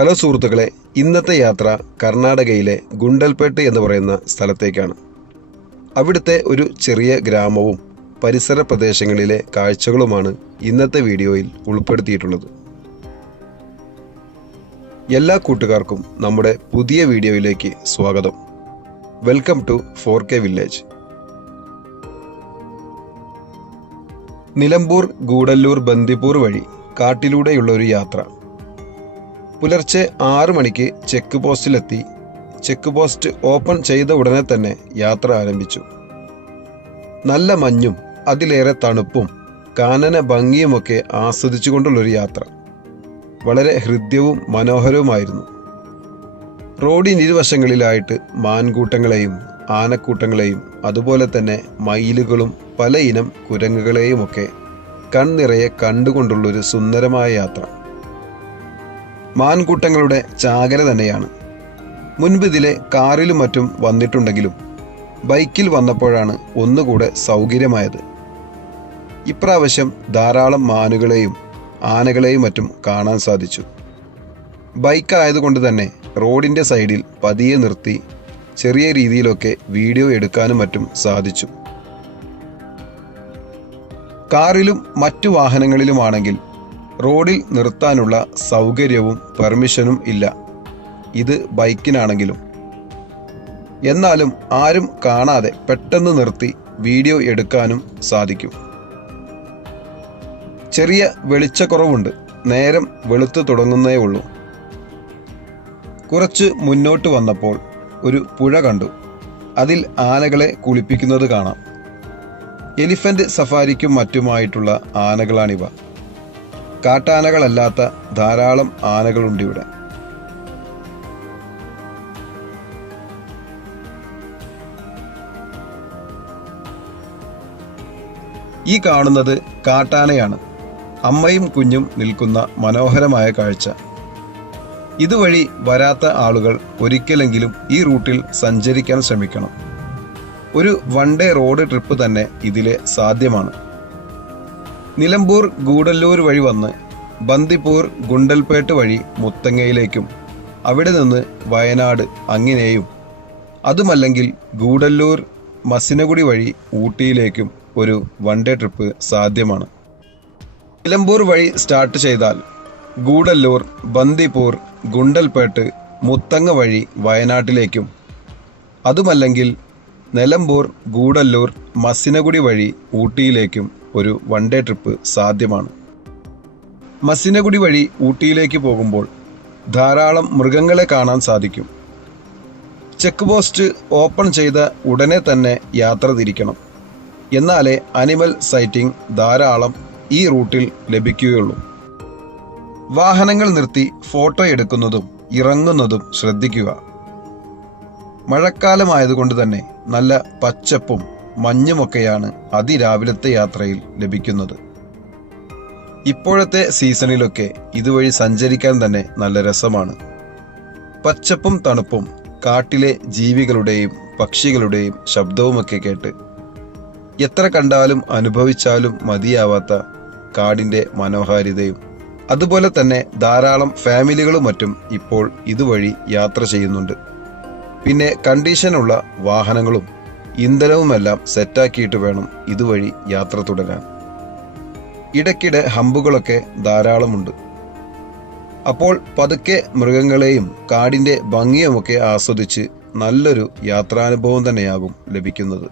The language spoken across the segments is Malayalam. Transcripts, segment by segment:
ഹലോ സുഹൃത്തുക്കളെ ഇന്നത്തെ യാത്ര കർണാടകയിലെ ഗുണ്ടൽപേട്ട് എന്ന് പറയുന്ന സ്ഥലത്തേക്കാണ്. അവിടുത്തെ ഒരു ചെറിയ ഗ്രാമവും പരിസര പ്രദേശങ്ങളിലെ കാഴ്ചകളുമാണ് ഇന്നത്തെ വീഡിയോയിൽ ഉൾപ്പെടുത്തിയിട്ടുള്ളത്. എല്ലാ കൂട്ടുകാർക്കും നമ്മുടെ പുതിയ വീഡിയോയിലേക്ക് സ്വാഗതം. Welcome to four K village. Nilambur Gudalur Bandipur വഴി കാട്ടിലൂടെയുള്ള ഒരു യാത്ര. പുലർച്ചെ ആറു മണിക്ക് ചെക്ക് പോസ്റ്റിലെത്തി. ചെക്ക് പോസ്റ്റ് ഓപ്പൺ ചെയ്ത ഉടനെ തന്നെ യാത്ര ആരംഭിച്ചു. നല്ല മഞ്ഞും അതിലേറെ തണുപ്പും കാനന ഭംഗിയുമൊക്കെ ആസ്വദിച്ചുകൊണ്ടുള്ളൊരു യാത്ര. വളരെ ഹൃദ്യവും മനോഹരവുമായിരുന്നു. റോഡിനിരുവശങ്ങളിലായിട്ട് മാൻകൂട്ടങ്ങളെയും ആനക്കൂട്ടങ്ങളെയും അതുപോലെ തന്നെ മയിലുകളും പലയിനം കുരങ്ങുകളെയുമൊക്കെ കൺനിറയെ കണ്ടുകൊണ്ടുള്ളൊരു സുന്ദരമായ യാത്ര. മാൻകൂട്ടങ്ങളുടെ ചാകര തന്നെയാണ്. മുൻപ് ഇതിലെ കാറിലും മറ്റും വന്നിട്ടുണ്ടെങ്കിലും ബൈക്കിൽ വന്നപ്പോഴാണ് ഒന്നുകൂടെ സൗകര്യമായത്. ഇപ്രാവശ്യം ധാരാളം മാനുകളെയും ആനകളെയും മറ്റും കാണാൻ സാധിച്ചു. ബൈക്കായതുകൊണ്ട് തന്നെ റോഡിന്റെ സൈഡിൽ പതിയെ നിർത്തി ചെറിയ രീതിയിലൊക്കെ വീഡിയോ എടുക്കാനും മറ്റും സാധിച്ചു. കാറിലും മറ്റു വാഹനങ്ങളിലുമാണെങ്കിൽ റോഡിൽ നിർത്താനുള്ള സൗകര്യവും പെർമിഷനും ഇല്ല. ഇത് ബൈക്കിനാണെങ്കിലും. എന്നാലും ആരും കാണാതെ പെട്ടെന്ന് നിർത്തി വീഡിയോ എടുക്കാനും സാധിക്കും. ചെറിയ വെളിച്ചക്കുറവുണ്ട്. നേരം വെളുത്തു തുടങ്ങുന്നേ ഉള്ളൂ. കുറച്ച് മുന്നോട്ട് വന്നപ്പോൾ ഒരു പുഴ കണ്ടു. അതിൽ ആനകളെ കുളിപ്പിക്കുന്നത് കാണാം. എലിഫന്റ് സഫാരിക്കും മറ്റുമായിട്ടുള്ള ആനകളാണിവ. കാട്ടാനകളല്ലാത്ത ധാരാളം ആനകളുണ്ട് ഇവിടെ. ഈ കാണുന്നത് കാട്ടാനയാണ്. അമ്മയും കുഞ്ഞും നിൽക്കുന്ന മനോഹരമായ കാഴ്ച. ഇതുവഴി വരാത്ത ആളുകൾ ഒരിക്കലെങ്കിലും ഈ റൂട്ടിൽ സഞ്ചരിക്കാൻ ശ്രമിക്കണം. ഒരു വൺ ഡേ റോഡ് ട്രിപ്പ് തന്നെ ഇതിലെ സാധ്യമാണ്. നിലമ്പൂർ ഗൂഡല്ലൂർ വഴി വന്ന് ബന്ദിപ്പൂർ ഗുണ്ടൽപേട്ട് വഴി മുത്തങ്ങയിലേക്കും അവിടെ നിന്ന് വയനാട് അങ്ങനെയും. അതുമല്ലെങ്കിൽ ഗൂഡല്ലൂർ മസിനഗുടി വഴി ഊട്ടിയിലേക്കും ഒരു വൺ ഡേ ട്രിപ്പ് സാധ്യമാണ്. നിലമ്പൂർ വഴി സ്റ്റാർട്ട് ചെയ്താൽ ഗൂഡല്ലൂർ ബന്ദിപ്പൂർ ഗുണ്ടൽപേട്ട് മുത്തങ്ങ വഴി വയനാട്ടിലേക്കും. അതുമല്ലെങ്കിൽ നിലമ്പൂർ ഗൂഡല്ലൂർ മസിനഗുടി വഴി ഊട്ടിയിലേക്കും. ഒരു വൺ ഡേ ട്രിപ്പ് സാധ്യമാണ്. മസിനഗുഡി വഴി ഊട്ടിയിലേക്ക് പോകുമ്പോൾ ധാരാളം മൃഗങ്ങളെ കാണാൻ സാധിക്കും. ചെക്ക് പോസ്റ്റ് ഓപ്പൺ ചെയ്ത ഉടനെ തന്നെ യാത്ര തിരിക്കണം. എന്നാലേ അനിമൽ സൈറ്റിംഗ് ധാരാളം ഈ റൂട്ടിൽ ലഭിക്കുകയുള്ളൂ. വാഹനങ്ങൾ നിർത്തി ഫോട്ടോ എടുക്കുന്നതും ഇറങ്ങുന്നതും ശ്രദ്ധിക്കുക. മഴക്കാലമായതുകൊണ്ട് തന്നെ നല്ല പച്ചപ്പും മഞ്ഞുമൊക്കെയാണ് അതിരാവിലത്തെ യാത്രയിൽ ലഭിക്കുന്നത്. ഇപ്പോഴത്തെ സീസണിലൊക്കെ ഇതുവഴി സഞ്ചരിക്കാൻ തന്നെ നല്ല രസമാണ്. പച്ചപ്പും തണുപ്പും കാട്ടിലെ ജീവികളുടെയും പക്ഷികളുടെയും ശബ്ദവുമൊക്കെ കേട്ട് എത്ര കണ്ടാലും അനുഭവിച്ചാലും മതിയാവാത്ത കാടിന്റെ മനോഹാരിതയും അതുപോലെ തന്നെ ധാരാളം ഫാമിലികളും മറ്റും ഇപ്പോൾ ഇതുവഴി യാത്ര ചെയ്യുന്നുണ്ട്. പിന്നെ കണ്ടീഷനുള്ള വാഹനങ്ങളും ഇന്ധനവുമെല്ലാം സെറ്റാക്കിയിട്ട് വേണം ഇതുവഴി യാത്ര തുടരാൻ. ഇടയ്ക്കിടെ ഹമ്പുകളൊക്കെ ധാരാളമുണ്ട്. അപ്പോൾ പതുക്കെ മൃഗങ്ങളെയും കാടിന്റെ ഭംഗിയുമൊക്കെ ആസ്വദിച്ച് നല്ലൊരു യാത്രാനുഭവം തന്നെയാകും ലഭിക്കുന്നത്.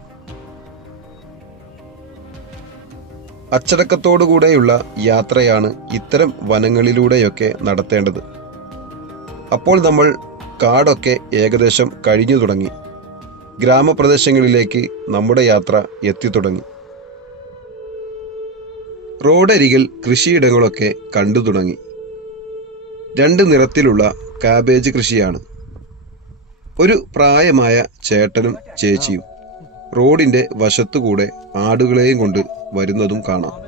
അച്ചടക്കത്തോടുകൂടെയുള്ള യാത്രയാണ് ഇത്തരം വനങ്ങളിലൂടെയൊക്കെ നടത്തേണ്ടത്. അപ്പോൾ നമ്മൾ കാടൊക്കെ ഏകദേശം കഴിഞ്ഞു തുടങ്ങി. ഗ്രാമപ്രദേശങ്ങളിലേക്ക് നമ്മുടെ യാത്ര എത്തിത്തുടങ്ങി. റോഡരികിൽ കൃഷിയിടങ്ങളൊക്കെ കണ്ടു തുടങ്ങി. രണ്ട് നിറത്തിലുള്ള കാബേജ് കൃഷിയാണ്. ഒരു പ്രായമായ ചേട്ടനും ചേച്ചിയും റോഡിന്റെ വശത്തുകൂടെ ആടുകളെയും കൊണ്ട് വരുന്നതും കാണാം.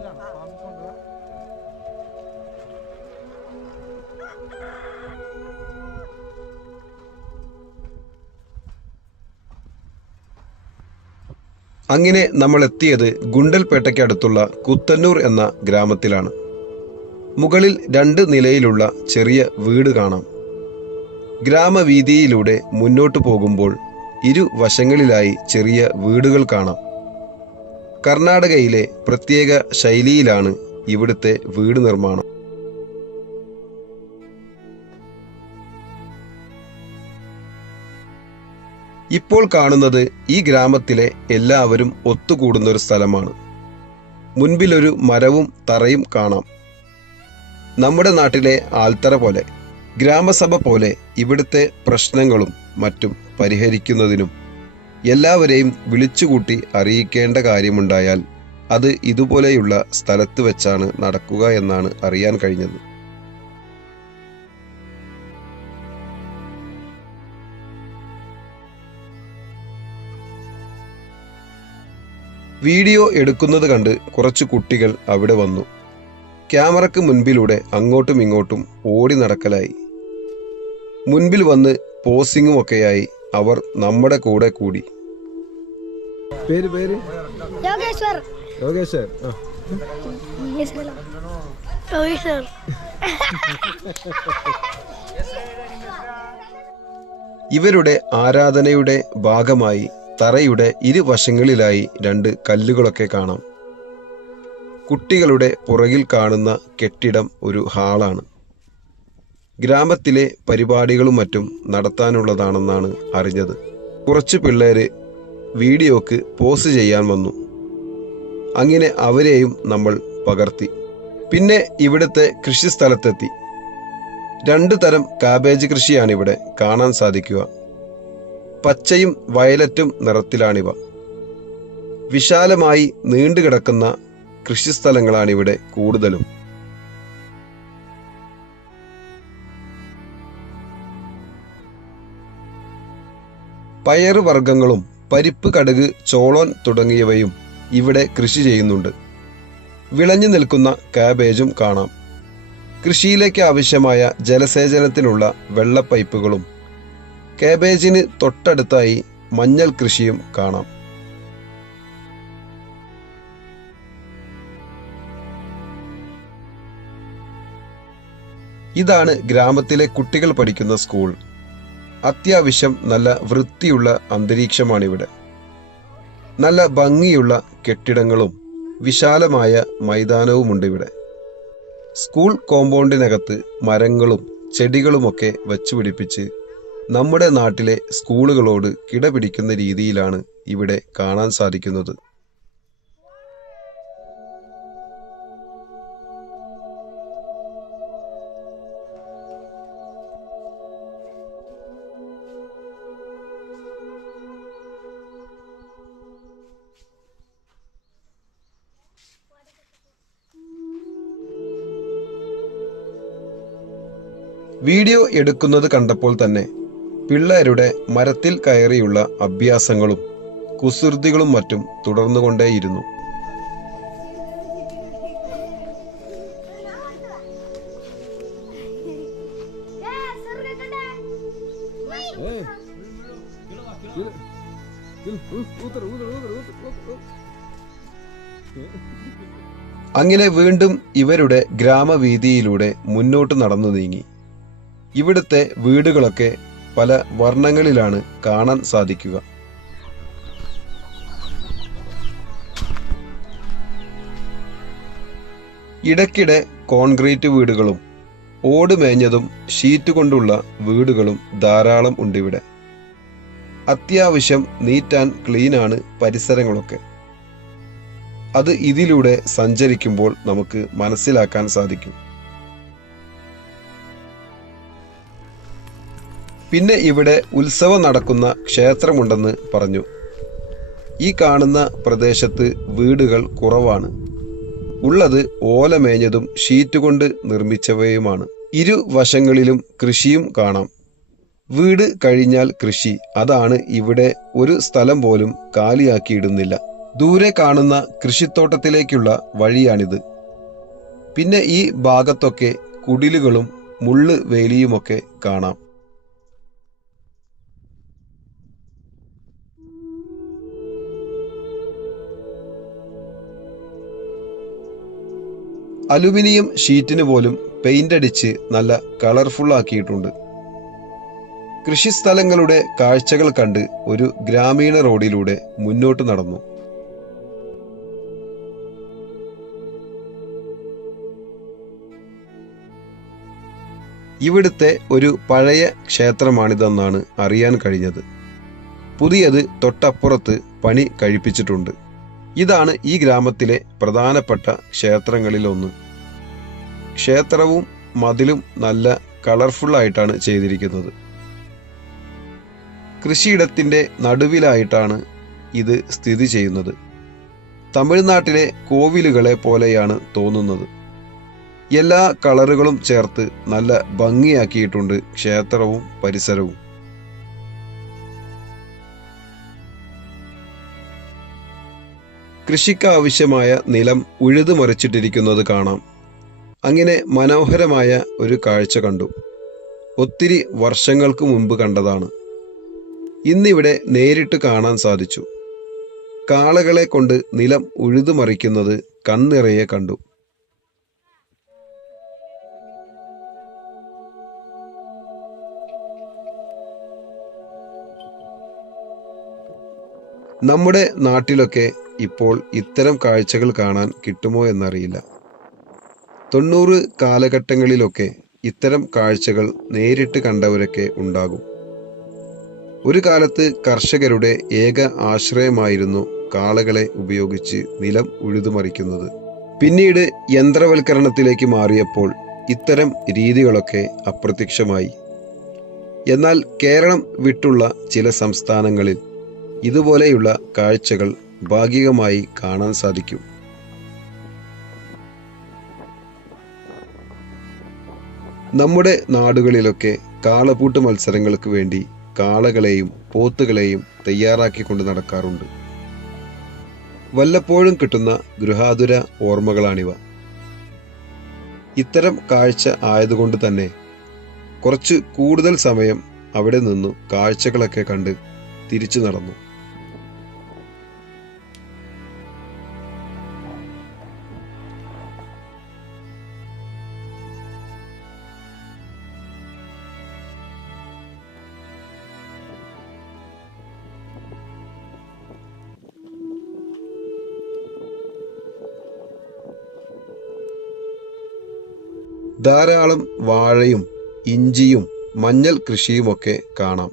അങ്ങനെ നമ്മൾ എത്തിയത് ഗുണ്ടൽപേട്ടയ്ക്ക് അടുത്തുള്ള കുത്തന്നൂർ എന്ന ഗ്രാമത്തിലാണ്. മുകളിൽ രണ്ട് നിലയിലുള്ള ചെറിയ വീട് കാണാം. ഗ്രാമവീതിയിലൂടെ മുന്നോട്ടു പോകുമ്പോൾ ഇരുവശങ്ങളിലായി ചെറിയ വീടുകൾ കാണാം. കർണാടകയിലെ പ്രത്യേക ശൈലിയിലാണ് ഇവിടുത്തെ വീട് നിർമ്മാണം. ഇപ്പോൾ കാണുന്നത് ഈ ഗ്രാമത്തിലെ എല്ലാവരും ഒത്തുകൂടുന്ന ഒരു സ്ഥലമാണ്. മുൻപിലൊരു മരവും തറയും കാണാം. നമ്മുടെ നാട്ടിലെ ആൽത്തറ പോലെ ഗ്രാമസഭ പോലെ ഇവിടുത്തെ പ്രശ്നങ്ങളും മറ്റും പരിഹരിക്കുന്നതിനും എല്ലാവരെയും വിളിച്ചുകൂട്ടി അറിയിക്കേണ്ട കാര്യമുണ്ടായാൽ അത് ഇതുപോലെയുള്ള സ്ഥലത്ത് വെച്ചാണ് നടക്കുക എന്നാണ് അറിയാൻ കഴിഞ്ഞത്. വീഡിയോ എടുക്കുന്നത് കണ്ട് കുറച്ച് കുട്ടികൾ അവിടെ വന്നു. ക്യാമറയ്ക്ക് മുൻപിലൂടെ അങ്ങോട്ടും ഇങ്ങോട്ടും ഓടി നടക്കലായി. മുൻപിൽ വന്ന് പോസിങ്ങും ഒക്കെയായി അവർ നമ്മുടെ കൂടെ കൂടി. പേര് പേര്? യോഗേശ്വർ. ഇവരുടെ ആരാധനയുടെ ഭാഗമായി തറയുടെ ഇരുവശങ്ങളിലായി രണ്ട് കല്ലുകളൊക്കെ കാണാം. കുട്ടികളുടെ പുറകിൽ കാണുന്ന കെട്ടിടം ഒരു ഹാളാണ്. ഗ്രാമത്തിലെ പരിപാടികളും മറ്റും നടത്താനുള്ളതാണെന്നാണ് അറിഞ്ഞത്. കുറച്ച് പിള്ളേര് വീഡിയോക്ക് പോസ് ചെയ്യാൻ വന്നു. അങ്ങനെ അവരെയും നമ്മൾ പകർത്തി. പിന്നെ ഇവിടുത്തെ കൃഷി സ്ഥലത്തെത്തി രണ്ട് തരം കാബേജ് കൃഷിയാണിവിടെ കാണാൻ സാധിക്കുക. പച്ചയും വയലറ്റും നിറത്തിലാണിവ. വിശാലമായി നീണ്ടുകിടക്കുന്ന കൃഷിസ്ഥലങ്ങളാണിവിടെ കൂടുതലും. പയറുവർഗങ്ങളും പരിപ്പ് കടുക് ചോളോൻ തുടങ്ങിയവയും ഇവിടെ കൃഷി ചെയ്യുന്നുണ്ട്. വിളഞ്ഞു നിൽക്കുന്ന കാബേജും കാണാം. കൃഷിയിലേക്ക് ആവശ്യമായ ജലസേചനത്തിനുള്ള വെള്ള പൈപ്പുകളും കാബേജിന് തൊട്ടടുത്തായി മഞ്ഞൾ കൃഷിയും കാണാം. ഇതാണ് ഗ്രാമത്തിലെ കുട്ടികൾ പഠിക്കുന്ന സ്കൂൾ. അത്യാവശ്യം നല്ല വൃത്തിയുള്ള അന്തരീക്ഷമാണിവിടെ. നല്ല ഭംഗിയുള്ള കെട്ടിടങ്ങളും വിശാലമായ മൈതാനവുമുണ്ട് ഇവിടെ സ്കൂൾ കോമ്പൗണ്ടിനകത്ത് മരങ്ങളും ചെടികളുമൊക്കെ വച്ചുപിടിപ്പിച്ച് നമ്മുടെ നാട്ടിലെ സ്കൂളുകളോട് കിടപിടിക്കുന്ന രീതിയിലാണ് ഇവിടെ കാണാൻ സാധിക്കുന്നത്. വീഡിയോ എടുക്കുന്നത് കണ്ടപ്പോൾ തന്നെ പിള്ളേരുടെ മരത്തിൽ കയറിയുള്ള അഭ്യാസങ്ങളും കുസൃതികളും മറ്റും തുടർന്നുകൊണ്ടേയിരുന്നു. അങ്ങനെ വീണ്ടും ഇവരുടെ ഗ്രാമവീതിയിലൂടെ മുന്നോട്ട് നടന്നു നീങ്ങി. ഇവിടുത്തെ വീടുകളൊക്കെ പല വർണങ്ങളിലാണ് കാണാൻ സാധിക്കുക. ഇടയ്ക്കിടെ കോൺക്രീറ്റ് വീടുകളും ഓട് മേഞ്ഞതും ഷീറ്റ് കൊണ്ടുള്ള വീടുകളും ധാരാളം ഉണ്ട് ഉണ്ടിവിടെ. അത്യാവശ്യം നീറ്റ് ആൻഡ് ക്ലീനാണ് പരിസരങ്ങളൊക്കെ. അത് ഇതിലൂടെ സഞ്ചരിക്കുമ്പോൾ നമുക്ക് മനസ്സിലാക്കാൻ സാധിക്കും. പിന്നെ ഇവിടെ ഉത്സവം നടക്കുന്ന ക്ഷേത്രമുണ്ടെന്ന് പറഞ്ഞു. ഈ കാണുന്ന പ്രദേശത്ത് വീടുകൾ കുറവാണ്. ഉള്ളത് ഓലമേഞ്ഞതും ഷീറ്റ് കൊണ്ട് നിർമ്മിച്ചവയുമാണ്. ഇരുവശങ്ങളിലും കൃഷിയും കാണാം. വീട് കഴിഞ്ഞാൽ കൃഷി. അതാണ് ഇവിടെ ഒരു സ്ഥലം പോലും കാലിയാക്കിയിടുന്നില്ല. ദൂരെ കാണുന്ന കൃഷിത്തോട്ടത്തിലേക്കുള്ള വഴിയാണിത്. പിന്നെ ഈ ഭാഗത്തൊക്കെ കുടിലുകളും മുള്ള് വേലിയുമൊക്കെ കാണാം. അലുമിനിയം ഷീറ്റിന് പോലും പെയിന്റ് അടിച്ച് നല്ല കളർഫുൾ ആക്കിയിട്ടുണ്ട്. കൃഷിസ്ഥലങ്ങളുടെ കാഴ്ചകൾ കണ്ട് ഒരു ഗ്രാമീണ റോഡിലൂടെ മുന്നോട്ട് നടന്നു. ഇവിടുത്തെ ഒരു പഴയ ക്ഷേത്രമാണിതെന്നാണ് അറിയാൻ കഴിഞ്ഞത്. പുതിയത് തൊട്ടപ്പുറത്ത് പണി കഴിപ്പിച്ചിട്ടുണ്ട്. ഇതാണ് ഈ ഗ്രാമത്തിലെ പ്രധാനപ്പെട്ട ക്ഷേത്രങ്ങളിലൊന്ന്. ക്ഷേത്രവും മതിലും നല്ല കളർഫുൾ ആയിട്ടാണ് ചെയ്തിരിക്കുന്നത്. കൃഷിയിടത്തിന്റെ നടുവിലായിട്ടാണ് ഇത് സ്ഥിതി ചെയ്യുന്നത്. തമിഴ്നാട്ടിലെ കോവിലുകളെ പോലെയാണ് തോന്നുന്നത്. എല്ലാ കളറുകളും ചേർത്ത് നല്ല ഭംഗിയാക്കിയിട്ടുണ്ട് ക്ഷേത്രവും പരിസരവും. കൃഷിക്കാവശ്യമായ നിലം ഉഴുതുമറിച്ചിട്ടിരിക്കുന്നത് കാണാം. അങ്ങനെ മനോഹരമായ ഒരു കാഴ്ച കണ്ടു. ഒത്തിരി വർഷങ്ങൾക്ക് മുമ്പ് കണ്ടതാണ്. ഇന്നിവിടെ നേരിട്ട് കാണാൻ സാധിച്ചു. കാളകളെ കൊണ്ട് നിലം ഉഴുതുമറിക്കുന്നത് കണ്ണിറയെ കണ്ടു. നമ്മുടെ നാട്ടിലൊക്കെ ഇപ്പോൾ ഇത്തരം കാഴ്ചകൾ കാണാൻ കിട്ടുമോ എന്നറിയില്ല. തൊണ്ണൂറ് കാലഘട്ടങ്ങളിലൊക്കെ ഇത്തരം കാഴ്ചകൾ നേരിട്ട് കണ്ടവരൊക്കെ ഉണ്ടാകും. ഒരു കാലത്ത് കർഷകരുടെ ഏക ആശ്രയമായിരുന്നു കാളകളെ ഉപയോഗിച്ച് നിലം ഉഴുതുമറിക്കുന്നത്. പിന്നീട് യന്ത്രവൽക്കരണത്തിലേക്ക് മാറിയപ്പോൾ ഇത്തരം രീതികളൊക്കെ അപ്രത്യക്ഷമായി. എന്നാൽ കേരളം വിട്ടുള്ള ചില സംസ്ഥാനങ്ങളിൽ ഇതുപോലെയുള്ള കാഴ്ചകൾ ഭാഗികമായി കാണാൻ സാധിക്കും. നമ്മുടെ നാടുകളിലൊക്കെ കാളപൂട്ട് മത്സരങ്ങൾക്ക് വേണ്ടി കാളകളെയും പോത്തുകളെയും തയ്യാറാക്കിക്കൊണ്ട് നടക്കാറുണ്ട്. വല്ലപ്പോഴും കിട്ടുന്ന ഗൃഹാതുര ഓർമ്മകളാണിവ. ഇത്തരം കാഴ്ച ആയതുകൊണ്ട് തന്നെ കുറച്ച് കൂടുതൽ സമയം അവിടെ നിന്നു കാഴ്ചകളൊക്കെ കണ്ട് തിരിച്ചു നടന്നു. ധാരാളം വാഴയും ഇഞ്ചിയും മഞ്ഞൾ കൃഷിയുമൊക്കെ കാണാം.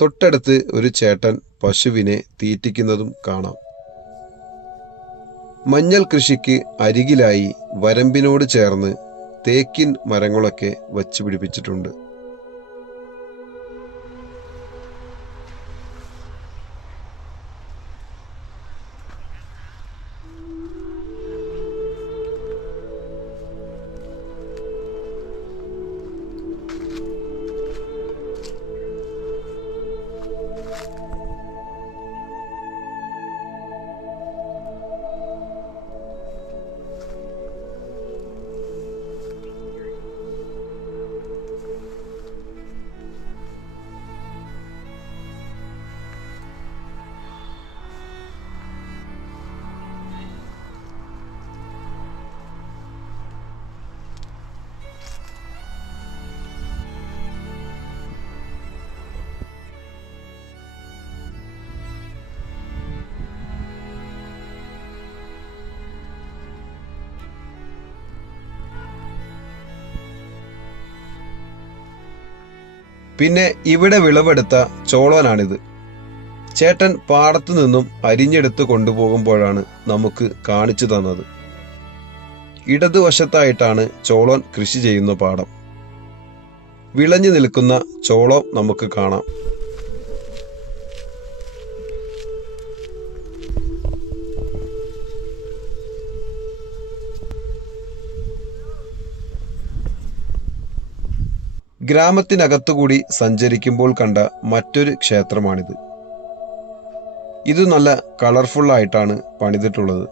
തൊട്ടടുത്ത് ഒരു ചേട്ടൻ പശുവിനെ തീറ്റിക്കുന്നതും കാണാം. മഞ്ഞൾ കൃഷിക്ക് അരികിലായി വരമ്പിനോട് ചേർന്ന് തേക്കിൻ മരങ്ങളൊക്കെ വച്ചു പിടിപ്പിച്ചിട്ടുണ്ട് പിന്നെ ഇവിടെ വിളവെടുത്ത ചോളനാണിത്. ചേട്ടൻ പാടത്തു നിന്നും അരിഞ്ഞെടുത്ത് കൊണ്ടുപോകുമ്പോഴാണ് നമുക്ക് കാണിച്ചു തന്നത്. ഇടതുവശത്തായിട്ടാണ് ചോളോൻ കൃഷി ചെയ്യുന്ന പാടം. വിളഞ്ഞു നിൽക്കുന്ന ചോളം നമുക്ക് കാണാം. ഗ്രാമത്തിനകത്തുകൂടി സഞ്ചരിക്കുമ്പോൾ കണ്ട മറ്റൊരു ക്ഷേത്രമാണിത്. ഇത് നല്ല കളർഫുൾ ആയിട്ടാണ് പണിതിട്ടുള്ളത്.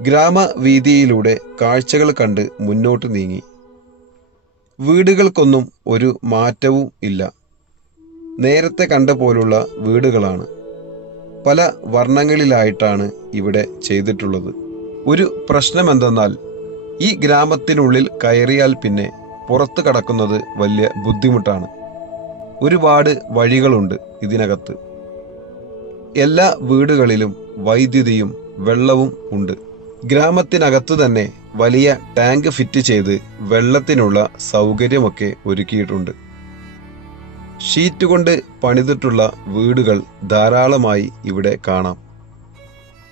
ഗ്രാമവീതിയിലൂടെ കാഴ്ചകൾ കണ്ട് മുന്നോട്ട് നീങ്ങി. വീടുകൾക്കൊന്നും ഒരു മാറ്റവും ഇല്ല. നേരത്തെ കണ്ട പോലുള്ള വീടുകളാണ്. പല വർണങ്ങളിലായിട്ടാണ് ഇവിടെ ചെയ്തിട്ടുള്ളത്. ഒരു പ്രശ്നമെന്തെന്നാൽ ഈ ഗ്രാമത്തിനുള്ളിൽ കയറിയാൽ പിന്നെ പുറത്തു കടക്കുന്നത് വലിയ ബുദ്ധിമുട്ടാണ്. ഒരുപാട് വഴികളുണ്ട് ഇതിനകത്ത്. എല്ലാ വീടുകളിലും വൈദ്യുതിയും വെള്ളവും ഉണ്ട്. ഗ്രാമത്തിനകത്തു തന്നെ വലിയ ടാങ്ക് ഫിറ്റ് ചെയ്ത് വെള്ളത്തിനുള്ള സൗകര്യമൊക്കെ ഒരുക്കിയിട്ടുണ്ട്. ഷീറ്റ് കൊണ്ട് പണിതിട്ടുള്ള വീടുകൾ ധാരാളമായി ഇവിടെ കാണാം.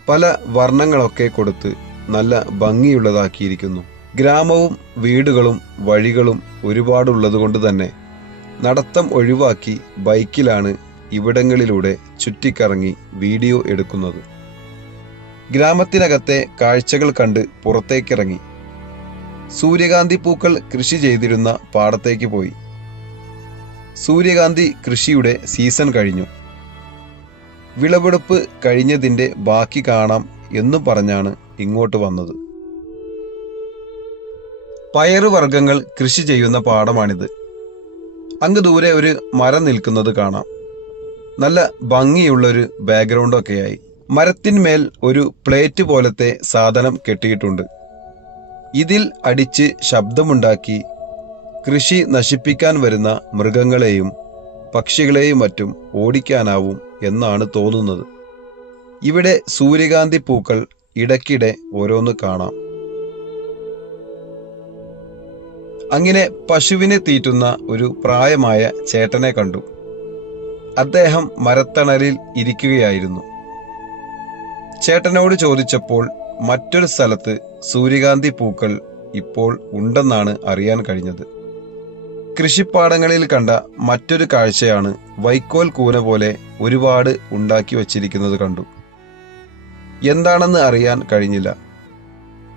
പല വർണങ്ങളൊക്കെ കൊടുത്ത് നല്ല ഭംഗിയുള്ളതാക്കിയിരിക്കുന്നു. ഗ്രാമവും വീടുകളും വഴികളും ഒരുപാടുള്ളതുകൊണ്ട് തന്നെ നടത്തം ഒഴിവാക്കി ബൈക്കിലാണ് ഇവിടങ്ങളിലൂടെ ചുറ്റിക്കറങ്ങി വീഡിയോ എടുക്കുന്നത്. ഗ്രാമത്തിനകത്തെ കാഴ്ചകൾ കണ്ട് പുറത്തേക്കിറങ്ങി. സൂര്യകാന്തി പൂക്കൾ കൃഷി ചെയ്തിരുന്ന പാടത്തേക്ക് പോയി. സൂര്യകാന്തി കൃഷിയുടെ സീസൺ കഴിഞ്ഞു. വിളവെടുപ്പ് കഴിഞ്ഞതിന്റെ ബാക്കി കാണാം എന്നു പറഞ്ഞാണ് ഇങ്ങോട്ട് വന്നത്. പയറുവർഗങ്ങൾ കൃഷി ചെയ്യുന്ന പാടമാണിത്. അങ്ങ് ദൂരെ ഒരു മരം നിൽക്കുന്നത് കാണാം. നല്ല ഭംഗിയുള്ളൊരു ബാക്ക്ഗ്രൗണ്ടൊക്കെയായി. മരത്തിന്മേൽ ഒരു പ്ലേറ്റ് പോലത്തെ സാധനം കെട്ടിയിട്ടുണ്ട്. ഇതിൽ അടിച്ച് ശബ്ദമുണ്ടാക്കി കൃഷി നശിപ്പിക്കാൻ വരുന്ന മൃഗങ്ങളെയും പക്ഷികളെയും മറ്റും ഓടിക്കാനാവും എന്നാണ് തോന്നുന്നത്. ഇവിടെ സൂര്യകാന്തി പൂക്കൾ ഇടയ്ക്കിടെ ഓരോന്ന് കാണാം. അങ്ങനെ പശുവിനെ തീറ്റുന്ന ഒരു പ്രായമായ ചേട്ടനെ കണ്ടു. അദ്ദേഹം മരത്തണലിൽ ഇരിക്കുകയായിരുന്നു. ചേട്ടനോട് ചോദിച്ചപ്പോൾ മറ്റൊരു സ്ഥലത്ത് സൂര്യകാന്തി പൂക്കൾ ഇപ്പോൾ ഉണ്ടെന്നാണ് അറിയാൻ കഴിഞ്ഞത്. കൃഷിപ്പാടങ്ങളിൽ കണ്ട മറ്റൊരു കാഴ്ചയാണ് വൈക്കോൽ കൂന പോലെ ഒരുപാട് ഉണ്ടാക്കി വച്ചിരിക്കുന്നത് കണ്ടു. എന്താണെന്ന് അറിയാൻ കഴിഞ്ഞില്ല.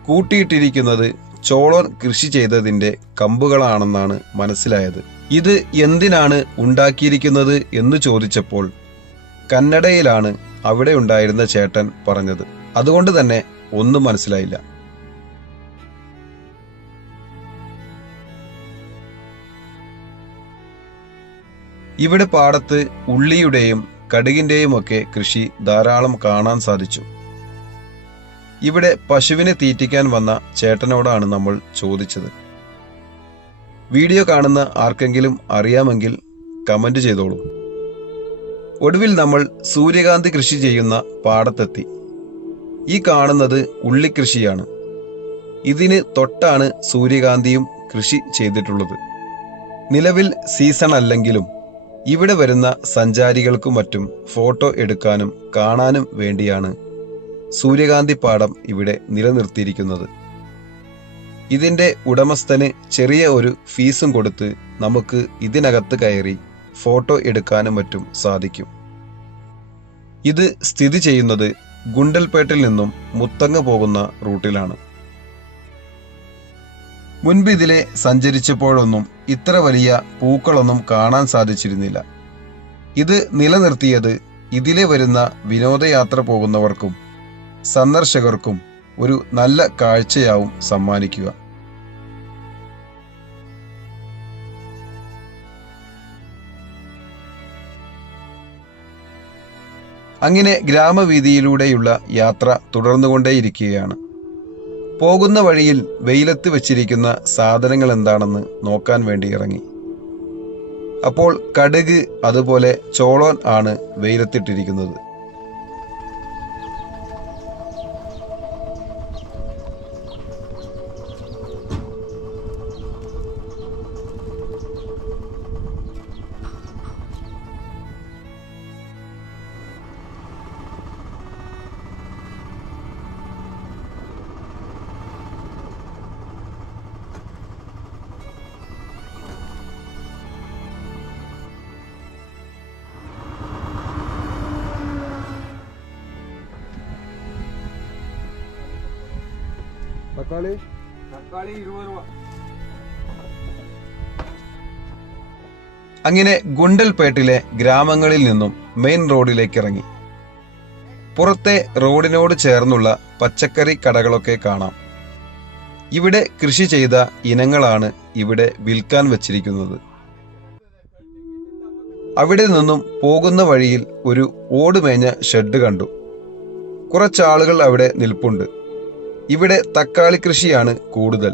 കൂട്ടിയിട്ടിരിക്കുന്നത് ചോളോൻ കൃഷി ചെയ്തതിന്റെ കമ്പുകളാണെന്നാണ് മനസ്സിലായത്. ഇത് എന്തിനാണ് ഉണ്ടാക്കിയിരിക്കുന്നത് എന്ന് ചോദിച്ചപ്പോൾ കന്നഡയിലാണ് അവിടെ ഉണ്ടായിരുന്ന ചേട്ടൻ പറഞ്ഞത്. അതുകൊണ്ട് തന്നെ ഒന്നും മനസ്സിലായില്ല. ഇവിടെ പാടത്ത് ഉള്ളിയുടെയും കടുകിന്റെയും ഒക്കെ കൃഷി ധാരാളം കാണാൻ സാധിച്ചു. ഇവിടെ പശുവിനെ തീറ്റിക്കാൻ വന്ന ചേട്ടനോടാണ് നമ്മൾ ചോദിച്ചത്. വീഡിയോ കാണുന്ന ആർക്കെങ്കിലും അറിയാമെങ്കിൽ കമന്റ് ചെയ്തോളൂ. ഒടുവിൽ നമ്മൾ സൂര്യകാന്തി കൃഷി ചെയ്യുന്ന പാടത്തെത്തി. ഈ കാണുന്നത് ഉള്ളിക്കൃഷിയാണ്. ഇതിന് തൊട്ടാണ് സൂര്യകാന്തിയും കൃഷി ചെയ്തിട്ടുള്ളത്. നിലവിൽ സീസൺ അല്ലെങ്കിലും ഇവിടെ വരുന്ന സഞ്ചാരികൾക്കും മറ്റും ഫോട്ടോ എടുക്കാനും കാണാനും വേണ്ടിയാണ് സൂര്യകാന്തി പാടം ഇവിടെ നിലനിർത്തിയിരിക്കുന്നത്. ഇതിന്റെ ഉടമസ്ഥന് ചെറിയ ഒരു ഫീസും കൊടുത്ത് നമുക്ക് ഇതിനകത്ത് കയറി ഫോട്ടോ എടുക്കാനും മറ്റും സാധിക്കും. ഇത് സ്ഥിതി ചെയ്യുന്നത് ഗുണ്ടൽപേട്ടിൽ നിന്നും മുത്തങ്ങ പോകുന്ന റൂട്ടിലാണ്. മുൻപ് ഇതിലെ സഞ്ചരിച്ചപ്പോഴൊന്നും ഇത്ര വലിയ പൂക്കളൊന്നും കാണാൻ സാധിച്ചിരുന്നില്ല. ഇത് നിലനിർത്തിയത് ഇതിലെ വരുന്ന വിനോദയാത്ര പോകുന്നവർക്കും സന്ദർശകർക്കും ഒരു നല്ല കാഴ്ചയാവും സമ്മാനിക്കുക. അങ്ങനെ ഗ്രാമവീതിയിലൂടെയുള്ള യാത്ര തുടർന്നുകൊണ്ടേയിരിക്കുകയാണ്. പോകുന്ന വഴിയിൽ വെയിലത്ത് വെച്ചിരിക്കുന്ന സാധനങ്ങൾ എന്താണെന്ന് നോക്കാൻ വേണ്ടി ഇറങ്ങി. അപ്പോൾ കടുക് അതുപോലെ ചോളോൻ ആണ് വെയിലത്തിട്ടിരിക്കുന്നത്. തക്കാളി? തക്കാളി ഇരുപത് രൂപ. അങ്ങനെ ഗുണ്ടൽപേട്ടിലെ ഗ്രാമങ്ങളിൽ നിന്നും മെയിൻ റോഡിലേക്ക് ഇറങ്ങി. പുറത്തെ റോഡിനോട് ചേർന്നുള്ള പച്ചക്കറി കടകളൊക്കെ കാണാം. ഇവിടെ കൃഷി ചെയ്ത ഇനങ്ങളാണ് ഇവിടെ വിൽക്കാൻ വച്ചിരിക്കുന്നത്. അവിടെ നിന്നും പോകുന്ന വഴിയിൽ ഒരു ഓടുമേഞ്ഞ ഷെഡ് കണ്ടു. കുറച്ചാളുകൾ അവിടെ നിൽപ്പുണ്ട്. ഇവിടെ തക്കാളി കൃഷിയാണ് കൂടുതൽ.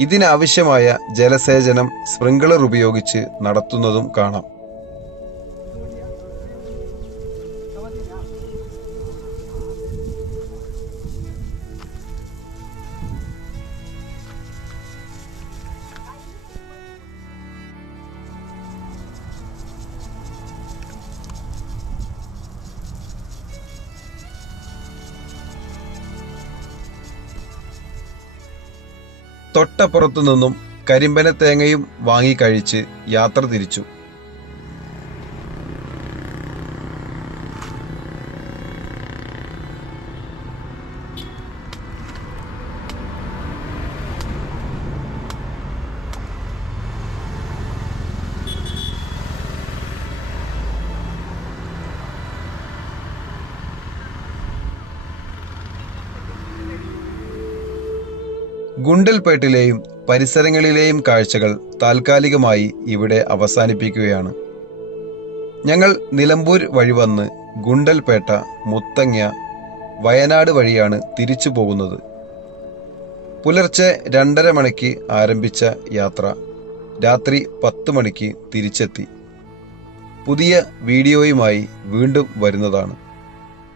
ഇതിനാവശ്യമായ ജലസേചനം സ്പ്രിംഗ്ലർ ഉപയോഗിച്ച് നടത്തുന്നതും കാണാം. തൊട്ടപ്പുറത്തു നിന്നും കരിമ്പന തേങ്ങയും വാങ്ങിക്കഴിച്ച് യാത്ര തിരിച്ചു. ഗുണ്ടൽപേട്ടിലെയും പരിസരങ്ങളിലെയും കാഴ്ചകൾ താൽക്കാലികമായി ഇവിടെ അവസാനിപ്പിക്കുകയാണ്. ഞങ്ങൾ നിലമ്പൂർ വഴി വന്ന് ഗുണ്ടൽപേട്ട മുത്തങ്ങ വയനാട് വഴിയാണ് തിരിച്ചു പോകുന്നത്. പുലർച്ചെ രണ്ടര മണിക്ക് ആരംഭിച്ച യാത്ര രാത്രി പത്ത് മണിക്ക് തിരിച്ചെത്തി. പുതിയ വീഡിയോയുമായി വീണ്ടും വരുന്നതാണ്.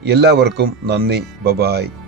എല്ലാവർക്കും നന്ദി ബബായ്.